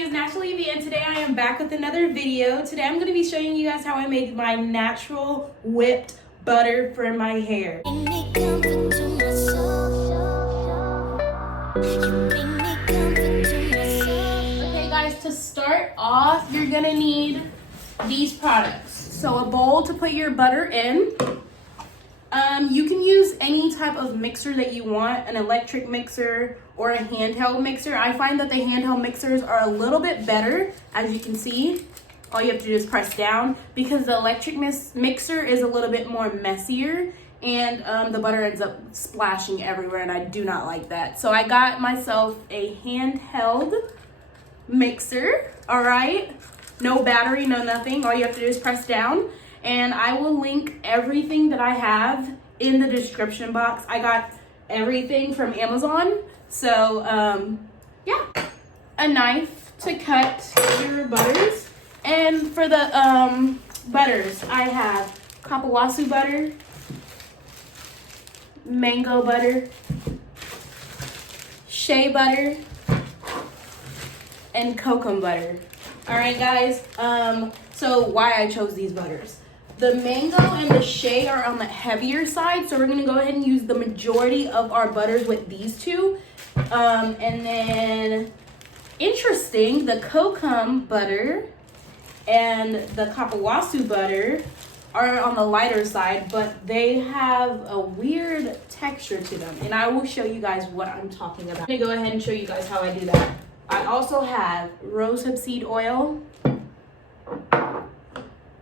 name is Naturally Evie, and today I am back with another video. Today I'm going to be showing you guys how I make my natural whipped butter for my hair. Okay guys, to start off, you're going to need these products. So a bowl to put your butter in. You can use any type of mixer that you want, an electric mixer or a handheld mixer. I find that the handheld mixers are a little bit better. As you can see, all you have to do is press down, because the electric mixer is a little bit more messier, and the butter ends up splashing everywhere, and I do not like that. So I got myself a handheld mixer, all right? No battery, no nothing. All you have to do is press down, and I will link everything that I have in the description box. I got everything from Amazon. So, yeah. A knife to cut your butters. And for the butters, I have Kapawasu butter, mango butter, shea butter, and kokum butter. All right, guys. So why I chose these butters. The mango and the shea are on the heavier side, so we're gonna go ahead and use the majority of our butters with these two. And then, interesting, the kokum butter and the Kapawasu butter are on the lighter side, but they have a weird texture to them. And I will show you guys what I'm talking about. I'm gonna go ahead and show you guys how I do that. I also have rosehip seed oil,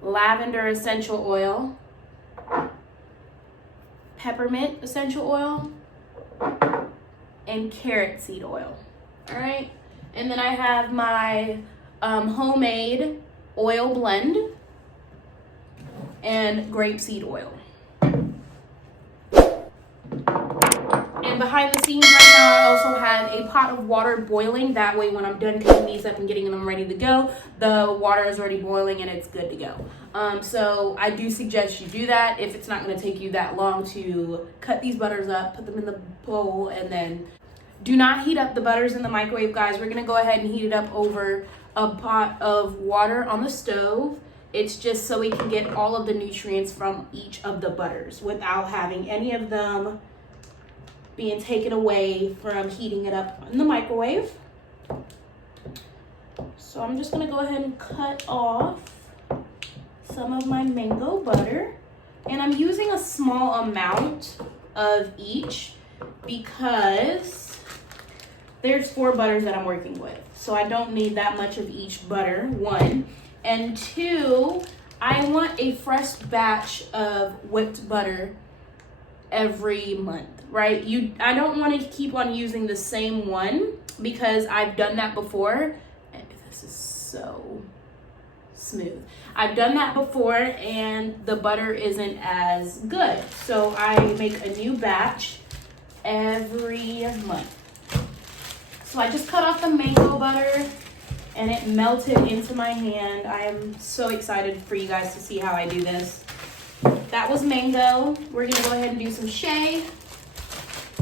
lavender essential oil, peppermint essential oil, and carrot seed oil. All right, and then I have my homemade oil blend and grapeseed oil. And behind the scenes right now, I also have a pot of water boiling. That way, when I'm done cutting these up and getting them ready to go, the water is already boiling and it's good to go. So I do suggest you do that if it's not going to take you that long to cut these butters up, put them in the bowl, and then do not heat up the butters in the microwave, guys. We're going to go ahead and heat it up over a pot of water on the stove. It's just so we can get all of the nutrients from each of the butters without having any of them being taken away from heating it up in the microwave. So I'm just gonna go ahead and cut off some of my mango butter. And I'm using a small amount of each because there's 4 butters that I'm working with. So I don't need that much of each butter, 1. And 2, I want a fresh batch of whipped butter every month, right? I don't want to keep on using the same one because I've done that before. And this is so smooth. I've done that before and the butter isn't as good. So I make a new batch every month. So I just cut off the mango butter and it melted into my hand. I am so excited for you guys to see how I do this. That was mango. We're gonna go ahead and do some shea.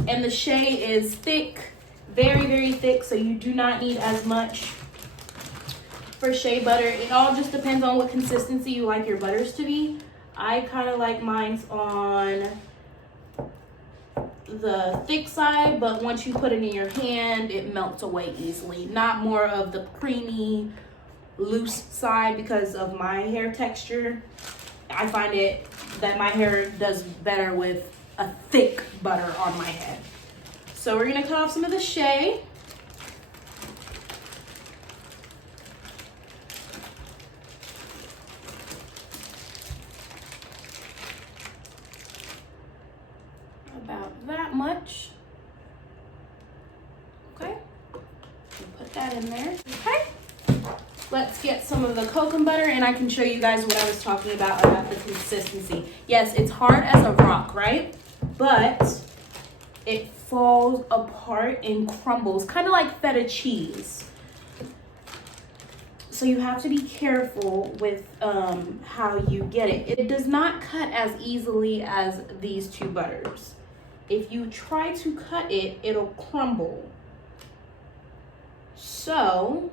And the shea is thick, very, very thick, so you do not need as much for shea butter. It all just depends on what consistency you like your butters to be. I kind of like mine on the thick side, but once you put it in your hand, it melts away easily. Not more of the creamy, loose side because of my hair texture. I find it that my hair does better with a thick butter on my head. So we're gonna cut off some of the shea. About that much. Okay, put that in there. Okay. Let's get some of the kokum butter, and I can show you guys what I was talking about the consistency. Yes, it's hard as a rock, right? But it falls apart and crumbles, kind of like feta cheese. So you have to be careful with how you get it. It does not cut as easily as these 2 butters. If you try to cut it, it'll crumble. So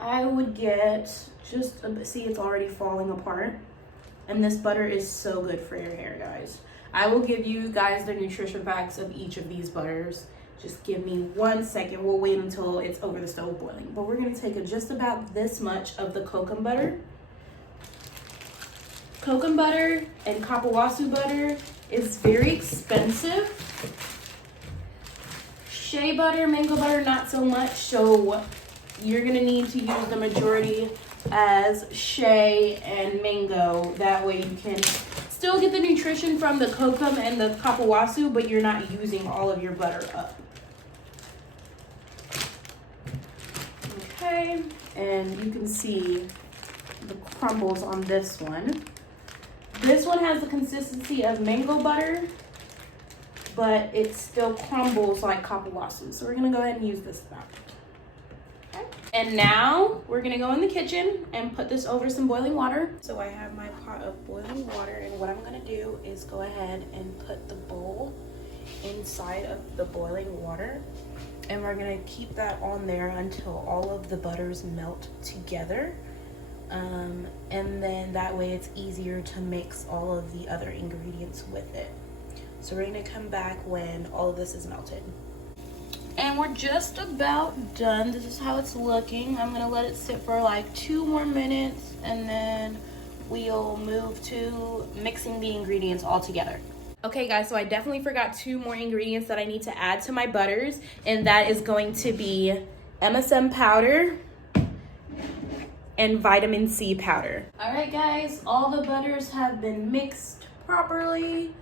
I would get just, see, it's already falling apart. And this butter is so good for your hair, guys. I will give you guys the nutrition facts of each of these butters. Just give me 1 second. We'll wait until it's over the stove boiling. But we're gonna take just about this much of the kokum butter. Kokum butter and kapawasu butter is very expensive. Shea butter, mango butter, not so much. So you're gonna need to use the majority as shea and mango. That way you can still get the nutrition from the kokum and the kapawasu, but you're not using all of your butter up. Okay, and you can see the crumbles on this one. This one has the consistency of mango butter, but it still crumbles like kapawasu. So we're gonna go ahead and use this amount. Okay. And now we're gonna go in the kitchen and put this over some boiling water. So I have my pot of boiling water, and what I'm gonna do is go ahead and put the bowl inside of the boiling water. And we're gonna keep that on there until all of the butters melt together. And then that way it's easier to mix all of the other ingredients with it. So we're gonna come back when all of this is melted. And we're just about done. This is how it's looking. I'm gonna let it sit for like 2 more minutes, and then we'll move to mixing the ingredients all together. Okay guys, so I definitely forgot 2 more ingredients that I need to add to my butters, and that is going to be MSM powder and vitamin C powder. All right guys, all the butters have been mixed properly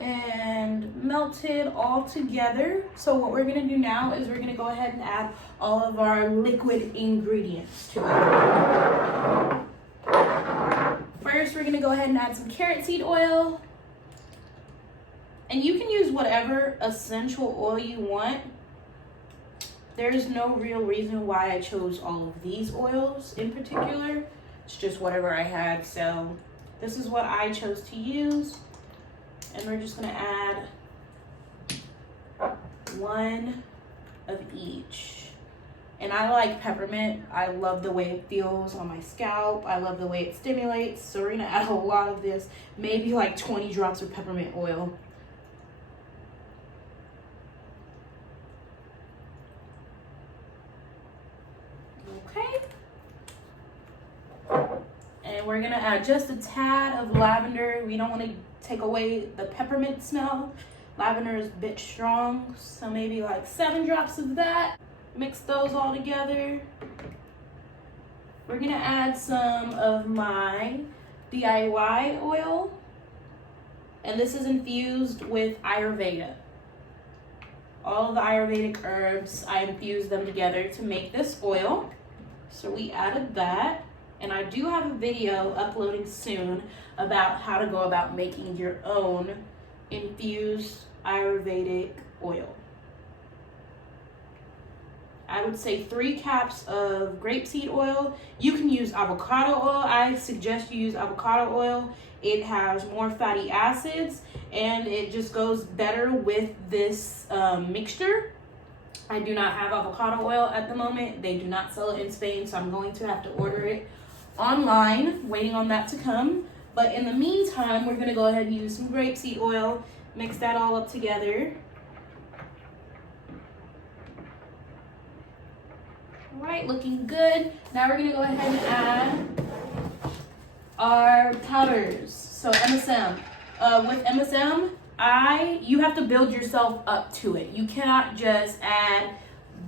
and melted all together. So what we're gonna do now is we're gonna go ahead and add all of our liquid ingredients to it. First, we're gonna go ahead and add some carrot seed oil. And you can use whatever essential oil you want. There's no real reason why I chose all of these oils in particular. It's just whatever I had. So this is what I chose to use. And we're just gonna add 1 of each. And I like peppermint. I love the way it feels on my scalp. I love the way it stimulates. So we're gonna add a lot of this, maybe like 20 drops of peppermint oil. And we're gonna add just a tad of lavender. We don't want to take away the peppermint smell. Lavender is a bit strong, so maybe like 7 drops of that. Mix those all together. We're gonna add some of my DIY oil, and this is infused with Ayurveda. All of the Ayurvedic herbs, I infused them together to make this oil. So we added that. And I do have a video uploading soon about how to go about making your own infused Ayurvedic oil. I would say 3 caps of grapeseed oil. You can use avocado oil. I suggest you use avocado oil. It has more fatty acids and it just goes better with this mixture. I do not have avocado oil at the moment. They do not sell it in Spain, so I'm going to have to order it online, waiting on that to come. But in the meantime, we're gonna go ahead and use some grapeseed oil, mix that all up together. All right, looking good. Now we're gonna go ahead and add our powders. So MSM. With MSM, you have to build yourself up to it. You cannot just add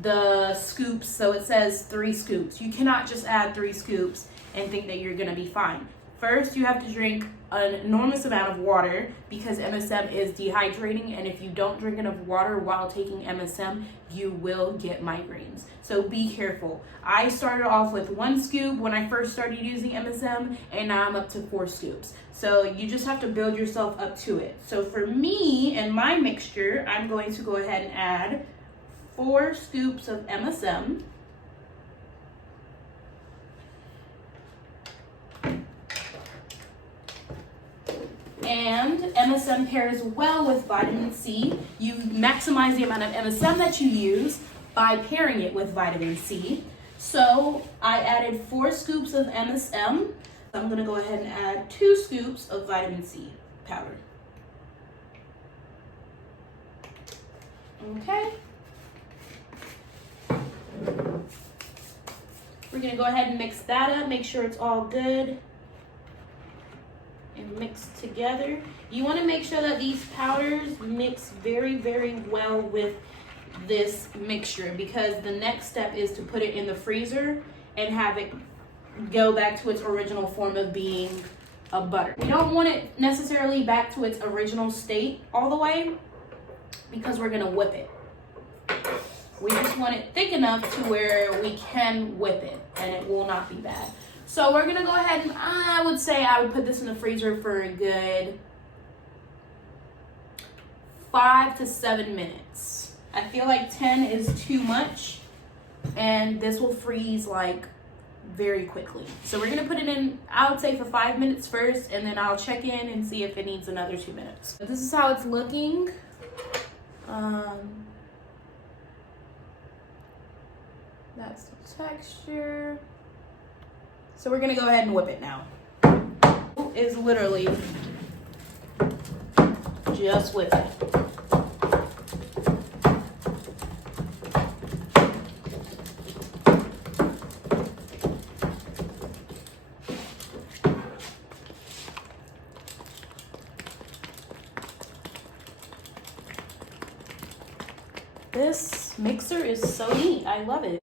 the scoops. So it says 3 scoops. You cannot just add 3 scoops and think that you're gonna be fine. First, you have to drink an enormous amount of water because MSM is dehydrating, and if you don't drink enough water while taking MSM, you will get migraines. So be careful. I started off with 1 scoop when I first started using MSM, and now I'm up to 4 scoops. So you just have to build yourself up to it. So for me and my mixture, I'm going to go ahead and add 4 scoops of MSM. And MSM pairs well with vitamin C. You maximize the amount of MSM that you use by pairing it with vitamin C. So I added 4 scoops of MSM. I'm gonna go ahead and add 2 scoops of vitamin C powder. Okay. We're gonna go ahead and mix that up, make sure it's all good and mixed together. You wanna make sure that these powders mix very, very well with this mixture, because the next step is to put it in the freezer and have it go back to its original form of being a butter. We don't want it necessarily back to its original state all the way, because we're gonna whip it. We just want it thick enough to where we can whip it and it will not be bad. So we're gonna go ahead and I would say I would put this in the freezer for a good 5 to 7 minutes. I feel like 10 is too much and this will freeze like very quickly. So we're gonna put it in, I would say for 5 minutes first, and then I'll check in and see if it needs another 2 minutes. This is how it's looking. That's the texture. So we're gonna go ahead and whip it now. Is literally just whip it. This mixer is so neat. I love it.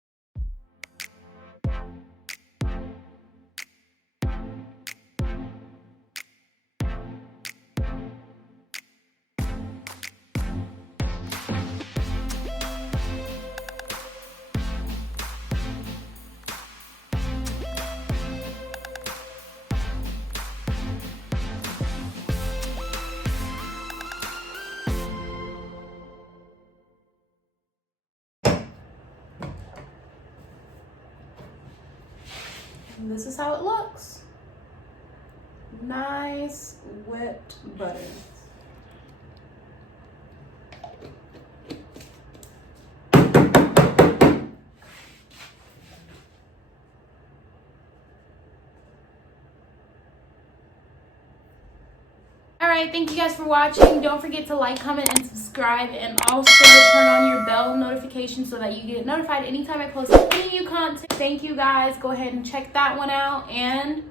And this is how it looks. Nice whipped butter. Alright, thank you guys for watching. Don't forget to like, comment, and subscribe, and also turn on your bell notification so that you get notified anytime I post any new content. Thank you guys. Go ahead and check that one out, and